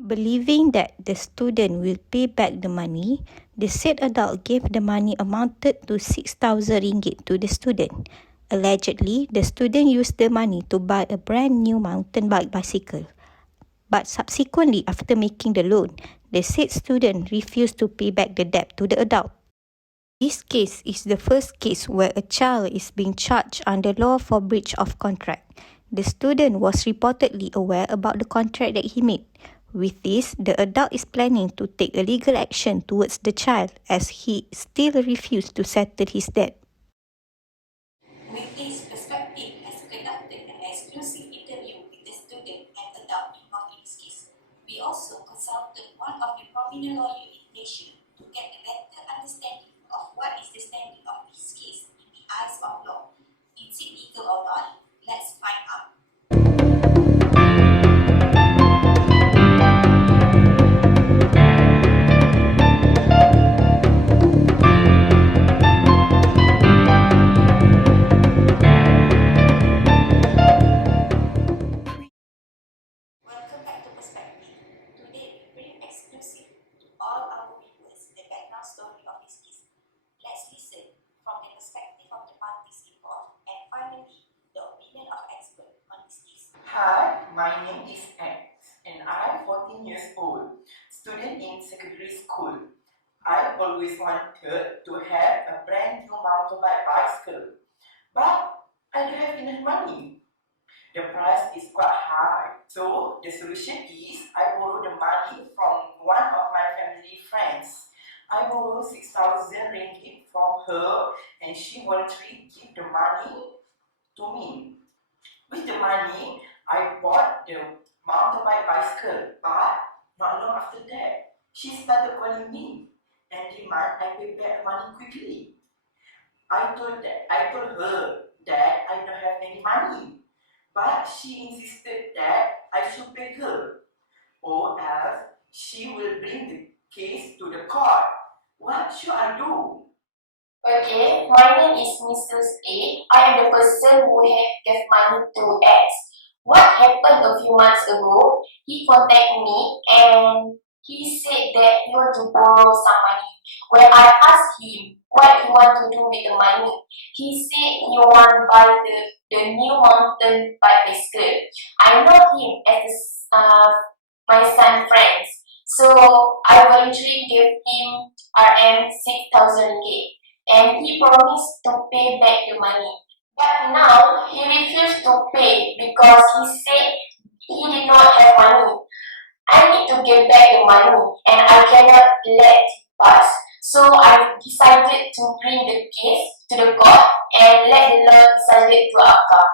Believing that the student will pay back the money, the said adult gave the money amounted to 6,000 ringgit to the student. Allegedly, the student used the money to buy a brand new mountain bike bicycle. But subsequently, after making the loan, the said student refused to pay back the debt to the adult. This case is the first case where a child is being charged under law for breach of contract. The student was reportedly aware about the contract that he made. With this, the adult is planning to take a legal action towards the child as he still refused to settle his debt. With this perspective has conducted an exclusive interview with the student and adult involved in this case. We also consulted one of the prominent lawyers in Malaysia to get a better understanding of what is the standing of this case in the eyes of law. Is it legal or not? Let's find out. Welcome back to Perspective. Today we bring exclusive to all our viewers the background story of this case. Let's listen from the perspective of the parties involved and finally the opinion of experts on this case. Hi, my name is X and I'm 14 years old, student in secondary school. I always wanted to have a brand new mountain bicycle, but I don't have enough money. The price is quite high, so the solution is I borrow the money from one of my family friends. I borrow 6,000 ringgit from her and she voluntarily give the money to me. With the money, I bought the mountain bicycle, but not long after that, she started calling me and demand I pay back money quickly. I told her that I don't have any money, but she insisted that I should pay her, or else she will bring the case to the court. What should I do? Okay, my name is Mrs. A. I am the person who gave money to X. What happened a few months ago, he contacted me and he said that he want to borrow some money. When I asked him what he want to do with the money, he said he want to buy the new mountain bike bicycle. I know him as my son friends, so I voluntarily gave him RM 6,000 ringgit and he promised to pay back the money. But now he refused to pay because he said he did not have money. I need to get back the money and I cannot let it pass. So I decided to bring the case to the court and let the law decide to outcome.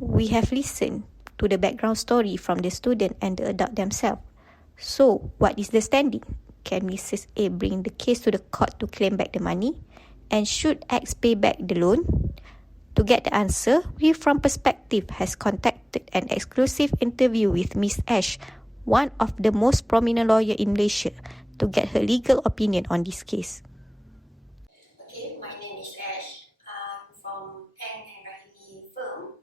We have listened to the background story from the student and the adult themselves. So, what is the standing? Can Mrs. A bring the case to the court to claim back the money? And should X pay back the loan? To get the answer, we from Perspective has contacted an exclusive interview with Miss Ash, one of the most prominent lawyer in Malaysia, to get her legal opinion on this case. Okay, my name is Ash. I'm from Eng and Rahimi firm.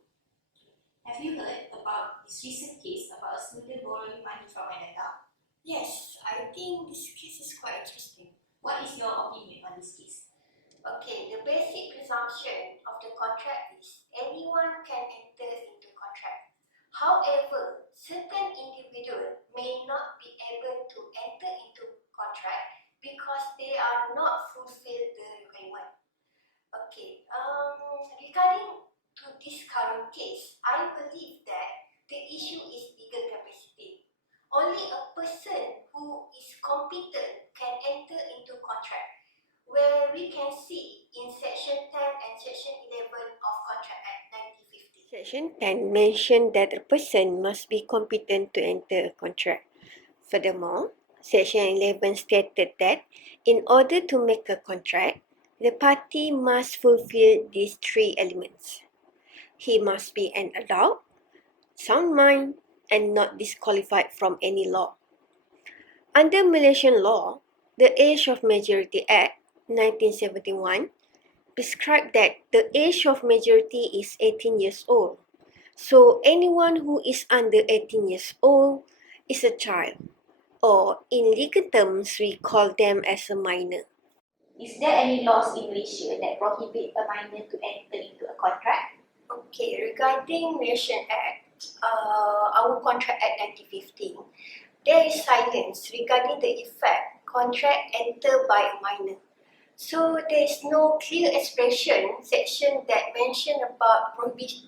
Have you heard about this recent case about a student borrowing money from an adult? Yes, I think this case is quite interesting. What is your opinion on this case? Okay, the basic presumption of the contract is anyone can enter into contract. However, certain individuals may not be able to enter into contract because they are not fulfill the requirement. Okay, regarding to this current case, I believe that the issue is legal capacity. Only a person who is competent can enter into contract, where we can see in Section 10 and Section 11 of Contract Act 1950. Section 10 mentioned that a person must be competent to enter a contract. Furthermore, Section 11 stated that in order to make a contract, the party must fulfill these three elements. He must be an adult, sound mind, and not disqualified from any law. Under Malaysian law, the Age of Majority Act 1971 prescribed that the age of majority is 18 years old. So anyone who is under 18 years old is a child, or in legal terms, we call them as a minor. Is there any laws in Malaysia that prohibit a minor to enter into a contract? Okay, regarding Malaysian Act, our Contract Act 1915, there is silence regarding the effect contract entered by a minor. So there is no clear expression section that mention about prohibit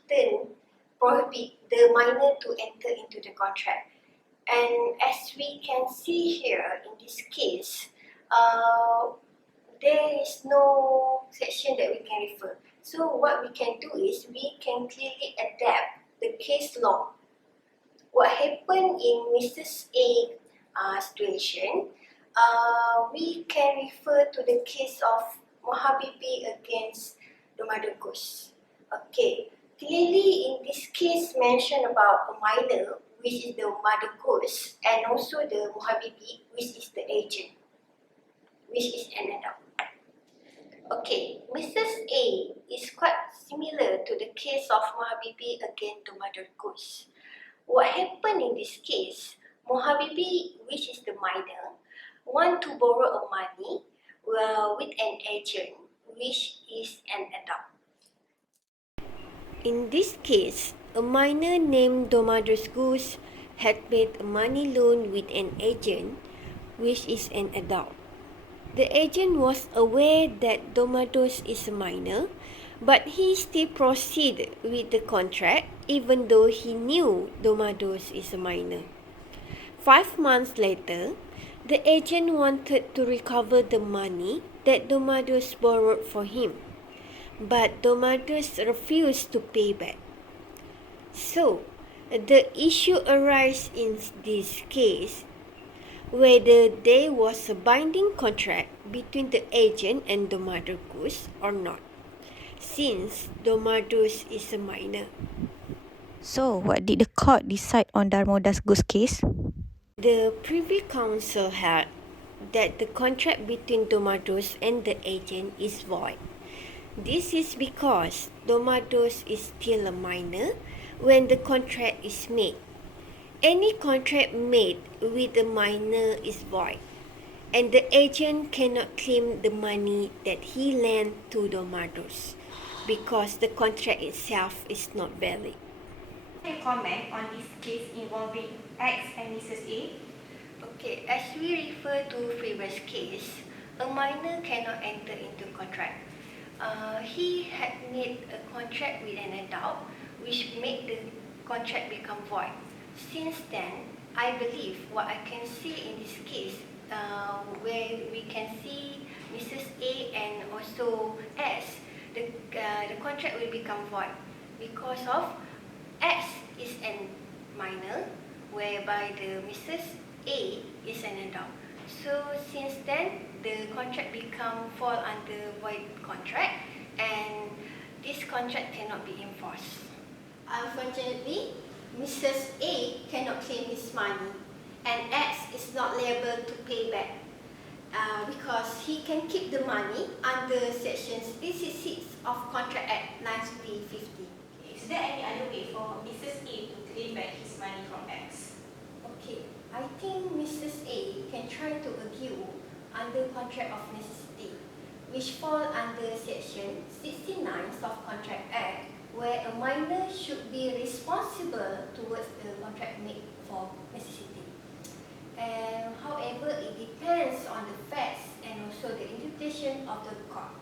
the minor to enter into the contract. And as we can see here in this case, there is no section that we can refer. So what we can do is we can clearly adapt the case law. What happened in Mrs. A situation, we can refer to the case of Mohabibi against the Mother Goose. Okay, clearly in this case mentioned about a minor, which is the Mother Goose, and also the Mohabibi, which is the agent, which is an adult. Okay, Mrs. A is quite similar to the case of Mohabibi against the Mother Goose. What happened in this case, Mohabibi, which is the minor, want to borrow a money with an agent, which is an adult. In this case, a minor named Domadus Goose had made a money loan with an agent, which is an adult. The agent was aware that Domadus is a minor, but he still proceeded with the contract even though he knew Domadus is a minor. 5 months later, the agent wanted to recover the money that Domadus borrowed for him, but Domadus refused to pay back. So, the issue arises in this case whether there was a binding contract between the agent and Domadus Goose or not, since Domadus is a minor. So, what did the court decide on Darmodas Goose case? The Privy Council held that the contract between Domadus and the agent is void. This is because Domadus is still a minor when the contract is made. Any contract made with a minor is void, and the agent cannot claim the money that he lent to Domadus because the contract itself is not valid. Can you comment on this case involving X and Mrs. A? Okay, as we refer to previous case, a minor cannot enter into contract. He had made a contract with an adult, which made the contract become void. Since then, I believe what I can see in this case, where we can see Mrs. A and also S, the contract will become void because of X is a minor, whereby the Mrs. A is an adult. So since then, the contract fall under void contract, and this contract cannot be enforced. Unfortunately, Mrs. A cannot claim his money, and X is not liable to pay back because he can keep the money under Section 66 of Contract Act 1950. Is there any other way for Mrs. A to claim back his money from X? Okay, I think Mrs. A can try to argue under Contract of Necessity, which fall under Section 69 of Contract Act, where a minor should be responsible towards the contract made for necessity. And however, it depends on the facts and also the interpretation of the court.